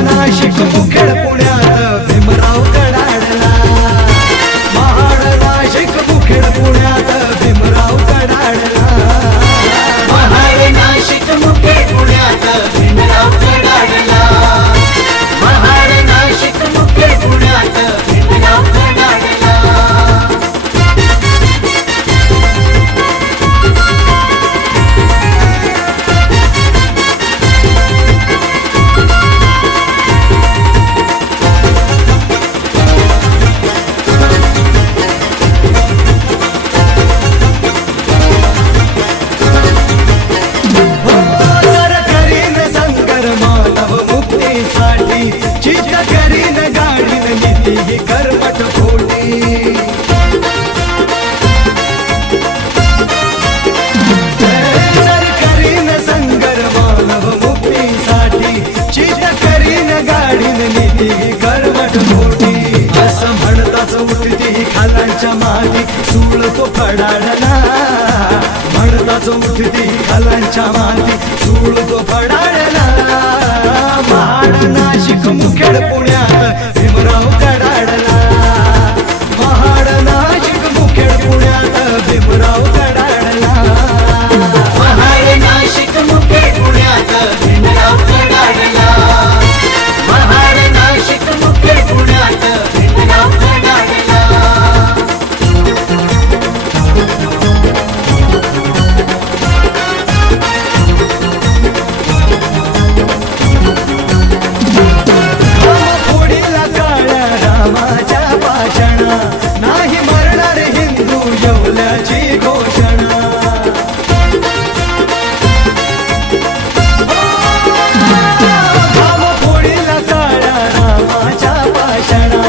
नाशिक मुखेड पुण्यात भीमराव कडाडला महाड नाशिक मुखेड पुण्यात भीमराव कडाडला महाड नाशिक मुखेड पुण्यात भीमराव कडाडला महाड नाशिक मुखेड पुण्यात भीमराव कडाडला चित करीन गाडीन नीती ही कर्मठ खोटी सर करीन संगर मानव मुक्तीसाठी चित करीन गाडीन नीती ही कर्मठ खोटी असं म्हणताच उठती खालांच्या माती सूळ तो फडाडला म्हणताच उठती खालांच्या माती सूळ तो फडाडला महाड नाशिक मुखेड पुण्यात भीमराव कडाडला महाड नाशिक मुखेड पुण्यात भीमराव कडाडला महाड नाशिक मुखेड पुण्यात भीमराव कडाडला महाड नाशिक मुखेड पुण्यात भीमराव कडाडला नाही मरणार हिंदू येवल्याची घोषणा फोडीला काळ्या रामाच्या पाषाणा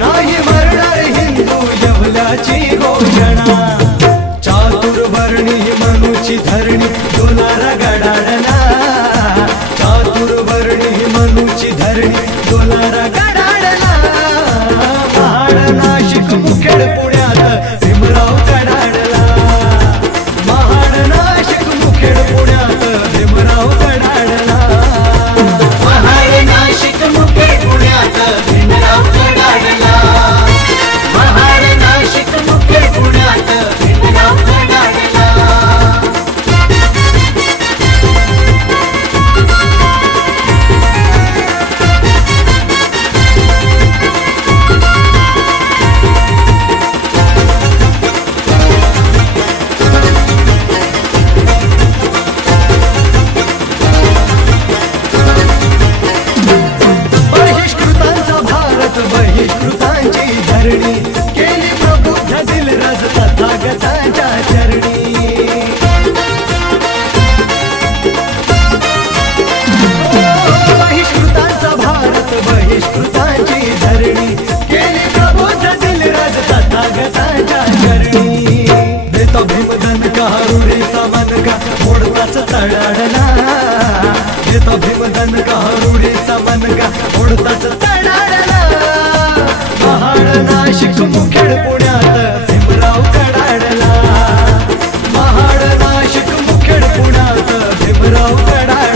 नाही मरणार हिंदू येवल्याची घोषणा चातुर्वर्णी मनुची धरणी डोलारा गडाडला चातुर्वर्णी मनुची धरणी डोलारा गडाडला महाड नाशिक मुखेड पुण्यात भीमराव कडाडला महाड नाशिक मुखेड पुण्यात भीमराव कडाडला महाड नाशिक मुखेड पुण्यात भीमराव कडाडला महाड नाशिक मुखेड पुण्यात भीमराव कडाडला बहिष्कृतांचा भारत बहिष्कृतांची धरणी केली प्रबुद्ध दिलरज तथागतांच्या चरणी बहिष्कृतांचा भारत बहिष्कृतांची धरणी केली प्रबुद्ध दिलरज तथागतांच्या चरणी देतो भीमदन का रुढीचा मनका मोडताच तडाडला देतो भीमदन का रुढीचा मनका मोडताच तडाडला महाड नाशिक मुखेड पुण्यात भीमराव कडाडला महाड नाशिक मुखेड पुण्यात भीमराव कडाडला